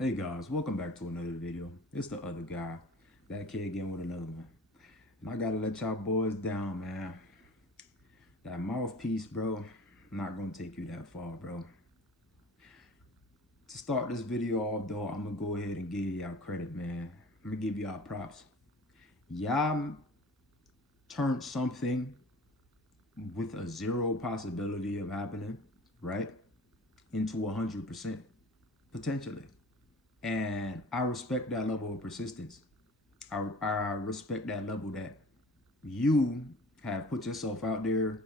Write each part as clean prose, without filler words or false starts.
Hey guys, welcome back to another video. It's the other guy, that kid again with another one. And I gotta let y'all boys down, man. That mouthpiece, bro, not gonna take you that far, bro. To start this video off though, I'm gonna go ahead and give y'all credit, man. I'm gonna give y'all props. Y'all turned something with a zero possibility of happening, right, into 100% potentially. And I respect that level of persistence. I respect that level that you have put yourself out there,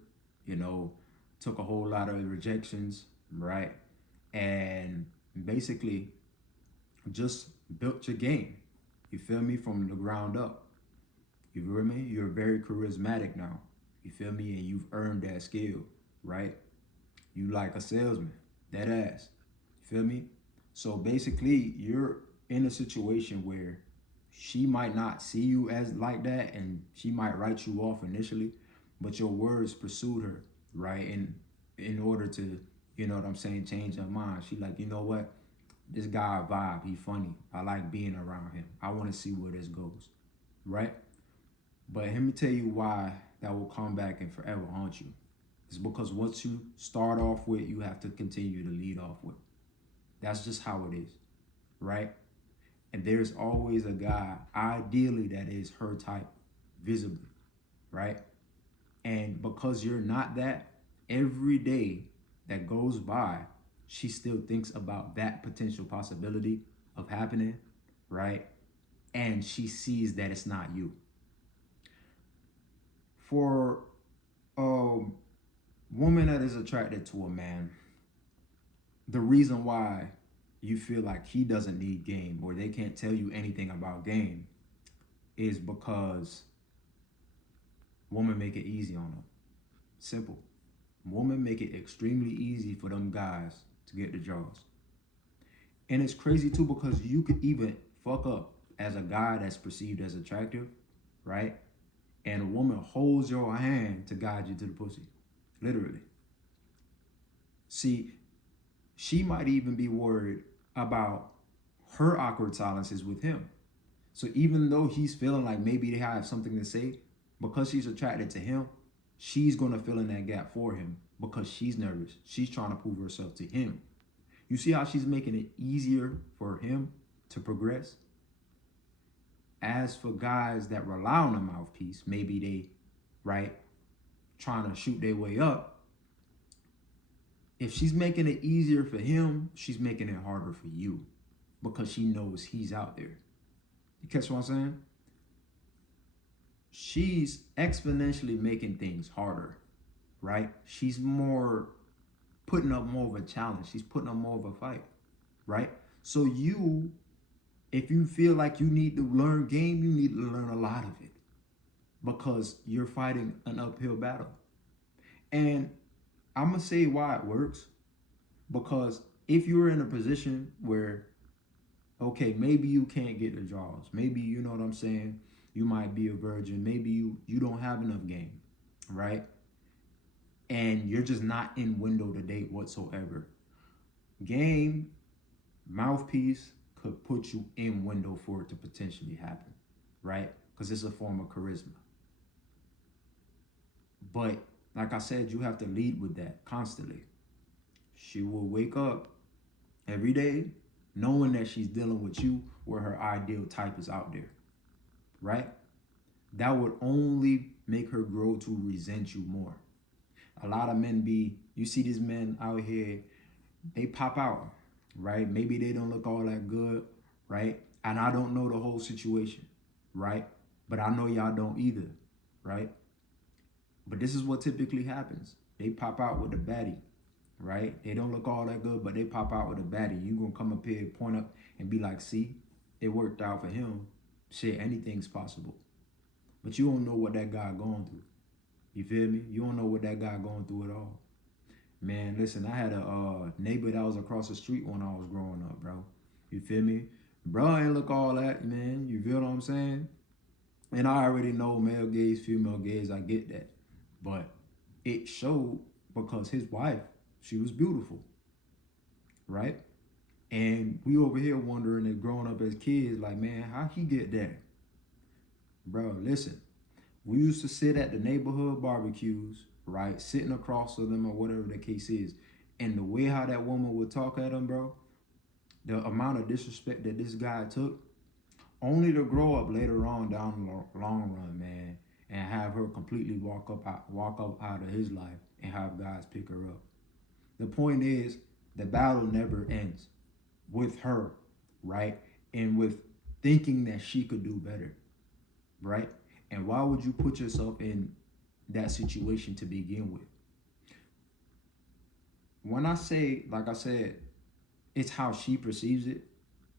you know, took a whole lot of rejections, right? And basically just built your game. You feel me? From the ground up. You feel me? You're very charismatic now. You feel me? And you've earned that skill, right? You like a salesman, that ass. You feel me? So basically, you're in a situation where she might not see you as like that and she might write you off initially, but your words pursued her, right? And in order to, you know what I'm saying, change her mind. She like, you know what? This guy a vibe, he funny. I like being around him. I want to see where this goes, right? But let me tell you why that will come back and forever haunt you. It's because once you start off with, you have to continue to lead off with. That's just how it is, right? And there's always a guy, ideally, that is her type, visibly, right? And because you're not that, every day that goes by, she still thinks about that potential possibility of happening, right? And she sees that it's not you. For a woman that is attracted to a man, the reason why you feel like he doesn't need game or they can't tell you anything about game is because women make it easy on them. Simple. Women make it extremely easy for them guys to get the jaws. And it's crazy too because you could even fuck up as a guy that's perceived as attractive, right? And a woman holds your hand to guide you to the pussy. Literally. See, she might even be worried about her awkward silences with him. So even though he's feeling like maybe they have something to say, because she's attracted to him, she's going to fill in that gap for him because she's nervous. She's trying to prove herself to him. You see how she's making it easier for him to progress? As for guys that rely on a mouthpiece, maybe they, right, trying to shoot their way up. If she's making it easier for him, she's making it harder for you because she knows he's out there. You catch what I'm saying? She's exponentially making things harder, right? She's more putting up more of a challenge. She's putting up more of a fight, right? So you, if you feel like you need to learn game, you need to learn a lot of it because you're fighting an uphill battle. And I'm going to say why it works because if you're in a position where, okay, maybe you can't get the draws. Maybe, you know what I'm saying? You might be a virgin. Maybe you don't have enough game, right? And you're just not in window to date whatsoever. Game, mouthpiece could put you in window for it to potentially happen, right? Because it's a form of charisma. But like I said, you have to lead with that constantly. She will wake up every day knowing that she's dealing with you where her ideal type is out there, right? That would only make her grow to resent you more. A lot of men you see these men out here, they pop out, right? Maybe they don't look all that good, right? And I don't know the whole situation, right? But I know y'all don't either, right? But this is what typically happens. They pop out with the baddie, right? They don't look all that good, but they pop out with a baddie. You gonna come up here, point up, and be like, see, it worked out for him. Shit, anything's possible. But you don't know what that guy going through. You feel me? You don't know what that guy going through at all. Man, listen, I had a neighbor that was across the street when I was growing up, bro. You feel me? Bro, ain't look all that, man. You feel what I'm saying? And I already know male gaze, female gaze. I get that. But it showed because his wife, she was beautiful, right? And we over here wondering and growing up as kids, like, man, how he get that? Bro, listen. We used to sit at the neighborhood barbecues, right? Sitting across from them or whatever the case is. And the way how that woman would talk at him, bro, the amount of disrespect that this guy took, only to grow up later on down the long run, man, and have her completely walk up out of his life and have guys pick her up. The point is, the battle never ends with her, right? And with thinking that she could do better, right? And why would you put yourself in that situation to begin with? When I say, like I said, it's how she perceives it,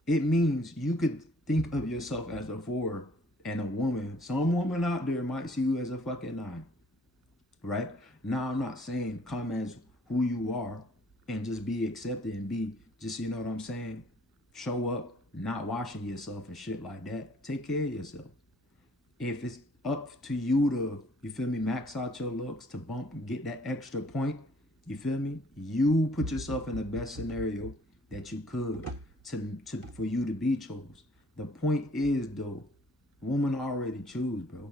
it means you could think of yourself as a four and a woman. Some woman out there might see you as a fucking nine, right? Now, I'm not saying come as who you are and just be accepted and be just, you know what I'm saying? Show up, not washing yourself and shit like that. Take care of yourself. If it's up to you to, you feel me, max out your looks to get that extra point, you feel me? You put yourself in the best scenario that you could to for you to be chose. The point is though, woman already choose, bro,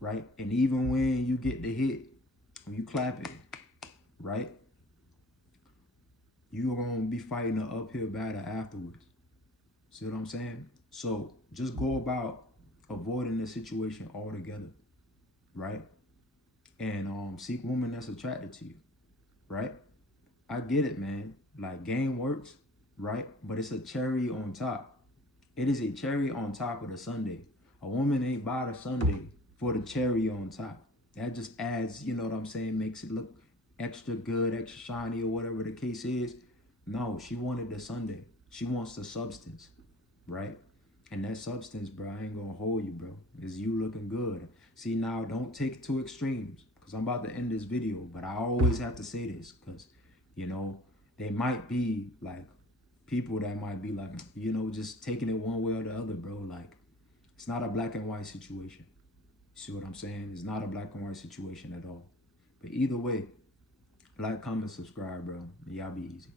right? And even when you get the hit, when you clap it, right? You're gonna be fighting an uphill battle afterwards. See what I'm saying? So just go about avoiding the situation altogether, right? And seek woman that's attracted to you, right? I get it, man. Like game works, right? But it's a cherry on top. It is a cherry on top of the sundae. A woman ain't buy the sundae for the cherry on top. That just adds, you know what I'm saying, makes it look extra good, extra shiny, or whatever the case is. No, she wanted the sundae. She wants the substance, right? And that substance, bro, I ain't gonna hold you, bro. Is you looking good. See, now don't take it to extremes because I'm about to end this video, but I always have to say this because, you know, they might be like people that might be like, you know, just taking it one way or the other, bro. Like, it's not a black and white situation. You see what I'm saying? It's not a black and white situation at all. But either way, like, comment, subscribe, bro. Y'all be easy.